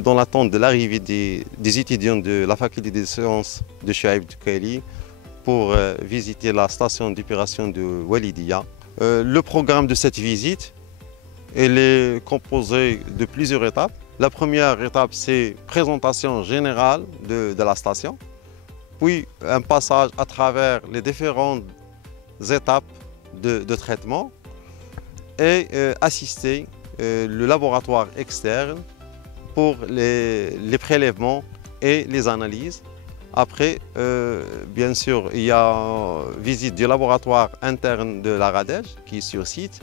est dans l'attente de l'arrivée des étudiants de la faculté des sciences de Chouaïb Doukaili pour visiter la station d'opération de Walidia. Le programme de cette visite, elle est composé de plusieurs étapes. La première étape, c'est présentation générale de la station, puis un passage à travers les différentes étapes de traitement et assister le laboratoire externe pour les prélèvements et les analyses. Après, bien sûr, il y a visite du laboratoire interne de la RADEJ qui est sur site,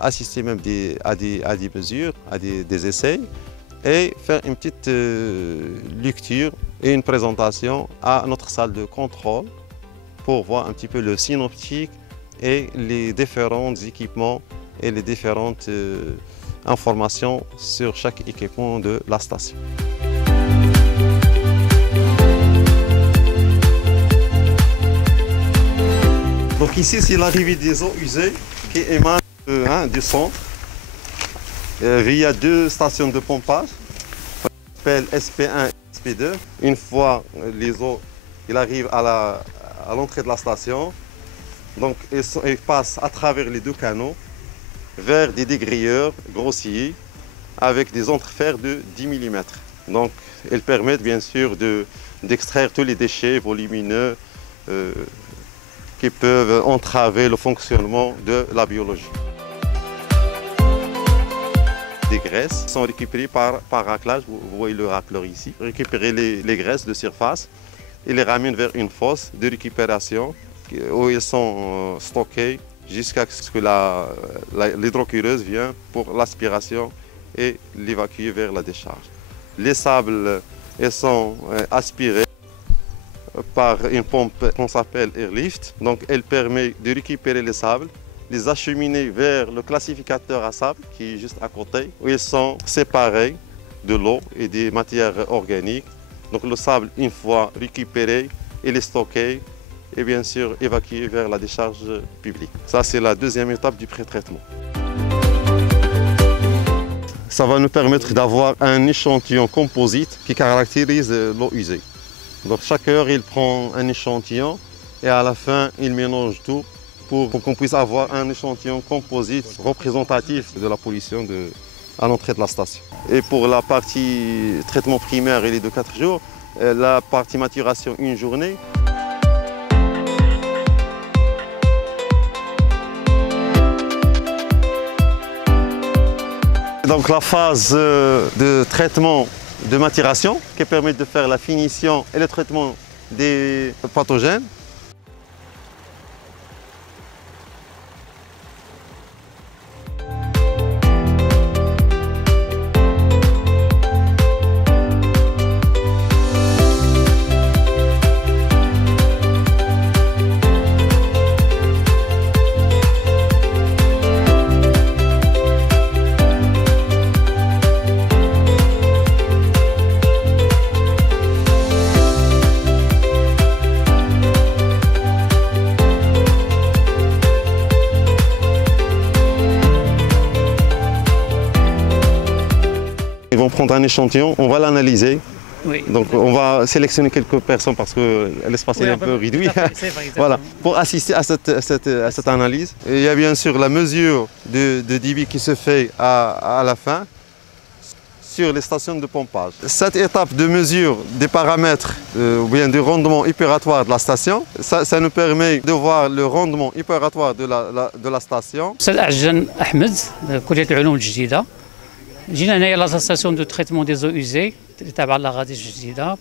assister même à des mesures, à des essais et faire une petite lecture et une présentation à notre salle de contrôle pour voir un petit peu le synoptique et les différents équipements et les différentes informations sur chaque équipement de la station. Donc ici, c'est l'arrivée des eaux usées qui émanent du centre via deux stations de pompage, on appelle SP1 et SP2. Une fois les eaux arrivent à l'entrée de la station, donc elles passent à travers les deux canaux vers des dégrilleurs grossiers avec des entrefers de 10 mm. Donc elles permettent bien sûr d'extraire tous les déchets volumineux qui peuvent entraver le fonctionnement de la biologie. Des graisses sont récupérées par raclage, vous voyez le racleur ici. Récupérer les graisses de surface et les ramène vers une fosse de récupération où elles sont stockées jusqu'à ce que l'hydrocureuse vienne pour l'aspiration et l'évacuer vers la décharge. Les sables elles sont aspirés par une pompe qu'on s'appelle Airlift. Donc elle permet de récupérer les sables, les acheminer vers le classificateur à sable qui est juste à côté, où ils sont séparés de l'eau et des matières organiques. Donc le sable, une fois récupéré, il est stocké et bien sûr évacué vers la décharge publique. Ça, c'est la deuxième étape du pré-traitement. Ça va nous permettre d'avoir un échantillon composite qui caractérise l'eau usée. Donc chaque heure, il prend un échantillon et à la fin, il mélange tout pour qu'on puisse avoir un échantillon composite représentatif de la pollution à l'entrée de la station. Et pour la partie traitement primaire, il est de 4 jours. La partie maturation, une journée. Donc la phase de traitement de maturation qui permet de faire la finition et le traitement des pathogènes. Ils vont prendre un échantillon, on va l'analyser. Oui. Donc on va sélectionner quelques personnes parce que l'espace est un peu réduit. Voilà, pour assister à cette analyse. Et il y a bien sûr la mesure de débit qui se fait à la fin sur les stations de pompage. Cette étape de mesure des paramètres ou bien du rendement opératoire de la station, ça nous permet de voir le rendement opératoire de la station. جينا هنايا لا ستاسيون دو تريتمون دي زو اوزي تابعه لاغاديج الجديده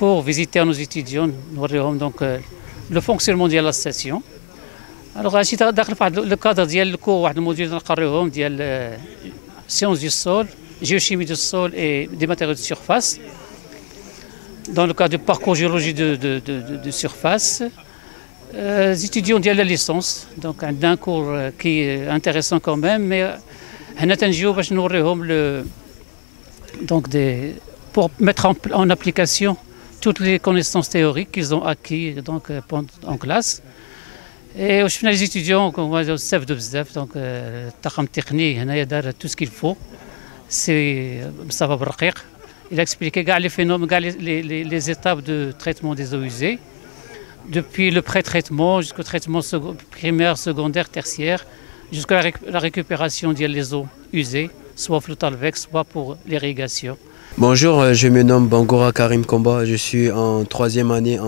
بور فيزيتي نو ستوديون نوريهم دونك لو فونكسيونمون ديال لا ستاسيون. الوغ هادشي داخل في واحد لو كادر ديال الكو واحد الموديل نقريوهم ديال سيونس دو سول géochimie du sol et des matériaux de surface dans le cas du parcours géologique de surface. Les étudiants de la licence, donc un cours qui est intéressant quand même, mais pour mettre en application toutes les connaissances théoriques qu'ils ont acquis donc, en classe. Et au final, les étudiants, savent de bzaf, donc technique, tout ce qu'il faut. Ça va بالرقيق Il a expliqué les phénomènes, les étapes de traitement des eaux usées, depuis le pré-traitement jusqu'au traitement primaire, secondaire, tertiaire, jusqu'à la récupération des eaux usées, soit flotte-avec, soit pour l'irrigation. Bonjour, je me nomme Bangora Karim Komba, je suis en troisième année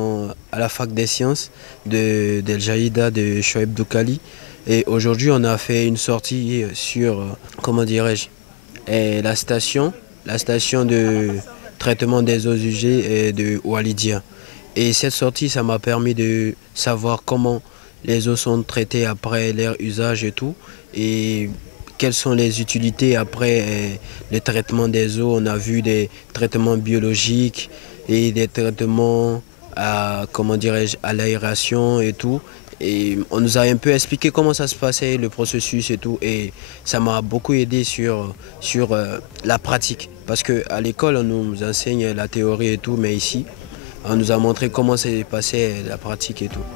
à la fac des sciences d'El Jaïda de Chouaib Doukali. Et aujourd'hui, on a fait une sortie sur, comment dirais-je, la station de traitement des eaux usées de Walidia. Et cette sortie, ça m'a permis de savoir comment les eaux sont traitées après leur usage et tout. Et quelles sont les utilités après le traitement des eaux. On a vu des traitements biologiques et des traitements comment dirais-je, à l'aération et tout. Et on nous a un peu expliqué comment ça se passait, le processus et tout. Et ça m'a beaucoup aidé sur la pratique. Parce qu'à l'école, on nous enseigne la théorie et tout, mais ici, on nous a montré comment s'est passé la pratique et tout.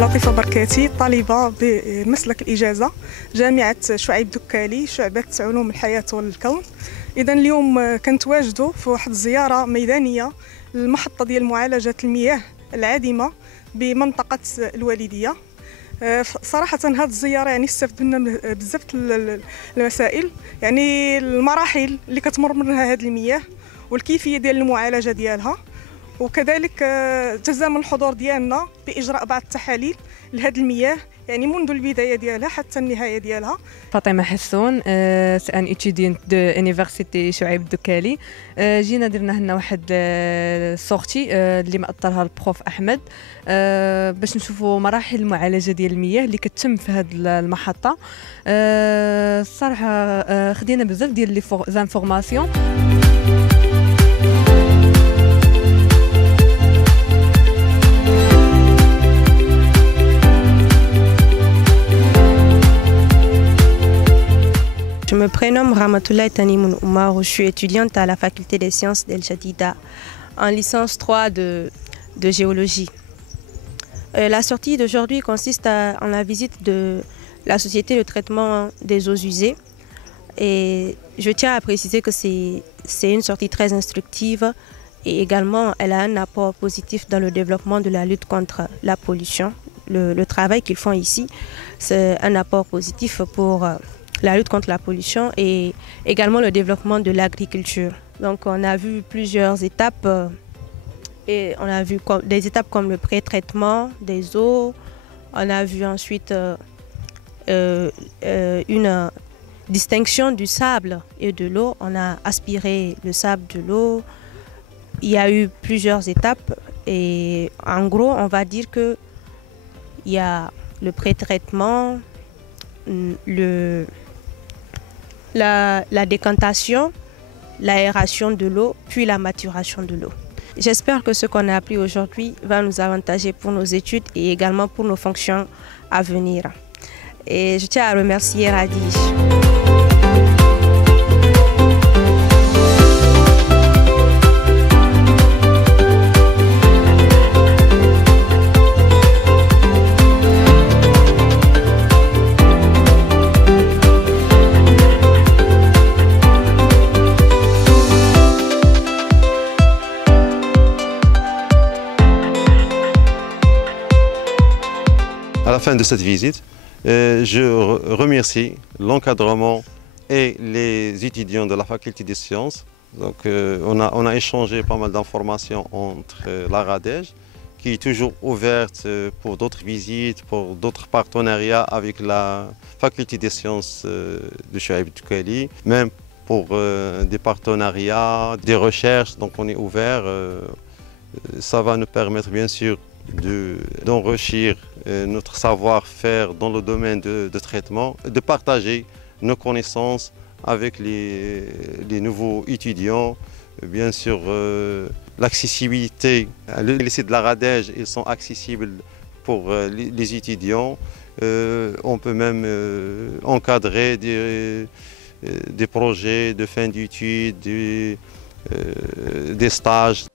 لطيفة بركاتي طالبة بمسلك الإجازة جامعة شعيب دكالي شعبة علوم الحياة والكون. إذا اليوم كنتواجدوا في واحد الزيارة ميدانية للمحطة ديال معالجة المياه العادمة بمنطقة الوالدية. صراحة هذه الزيارة يعني استفدت منها بزاف المسائل، يعني المراحل اللي كتمر منها هذه المياه والكيفية ديال المعالجة ديالها، وكذلك تزامن الحضور ديالنا بإجراء بعض التحاليل لهذه المياه يعني منذ البداية ديالها حتى النهاية ديالها. فاطمة حسون سي ان اتيديانت دو انيفرسيتي شعيب دوكالي. جينا درنا هنا واحد سورتي اللي مأطرها البروف احمد باش نشوفوا مراحل المعالجه ديال المياه اللي كتتم في هذه المحطه. الصراحه خدينا بزاف ديال لي زانفورماسيون. Je me prénomme Ramatoulaye Tanimoun Oumar, je suis étudiante à la faculté des sciences d'El Jadida en licence 3 de géologie. La sortie d'aujourd'hui consiste en la visite de la société de traitement des eaux usées et je tiens à préciser que c'est une sortie très instructive et également elle a un apport positif dans le développement de la lutte contre la pollution. Le travail qu'ils font ici, c'est un apport positif pour la lutte contre la pollution et également le développement de l'agriculture. Donc on a vu plusieurs étapes et on a vu des étapes comme le pré-traitement des eaux. On a vu ensuite une distinction du sable et de l'eau. On a aspiré le sable de l'eau. Il y a eu plusieurs étapes et en gros on va dire que il y a le pré-traitement, la décantation, l'aération de l'eau, puis la maturation de l'eau. J'espère que ce qu'on a appris aujourd'hui va nous avantager pour nos études et également pour nos fonctions à venir. Et je tiens à remercier Radi. À la fin de cette visite, je remercie l'encadrement et les étudiants de la faculté des sciences. Donc, on a échangé pas mal d'informations entre la Radej, qui est toujours ouverte pour d'autres visites, pour d'autres partenariats avec la faculté des sciences de Chouaib Doukali, même pour des partenariats, des recherches. Donc, on est ouvert. Ça va nous permettre, bien sûr, d'enrichir notre savoir-faire dans le domaine de traitement, de partager nos connaissances avec les nouveaux étudiants. Bien sûr, l'accessibilité, les sites de la Radej, ils sont accessibles pour les étudiants. On peut même encadrer des projets de fin d'études, des stages.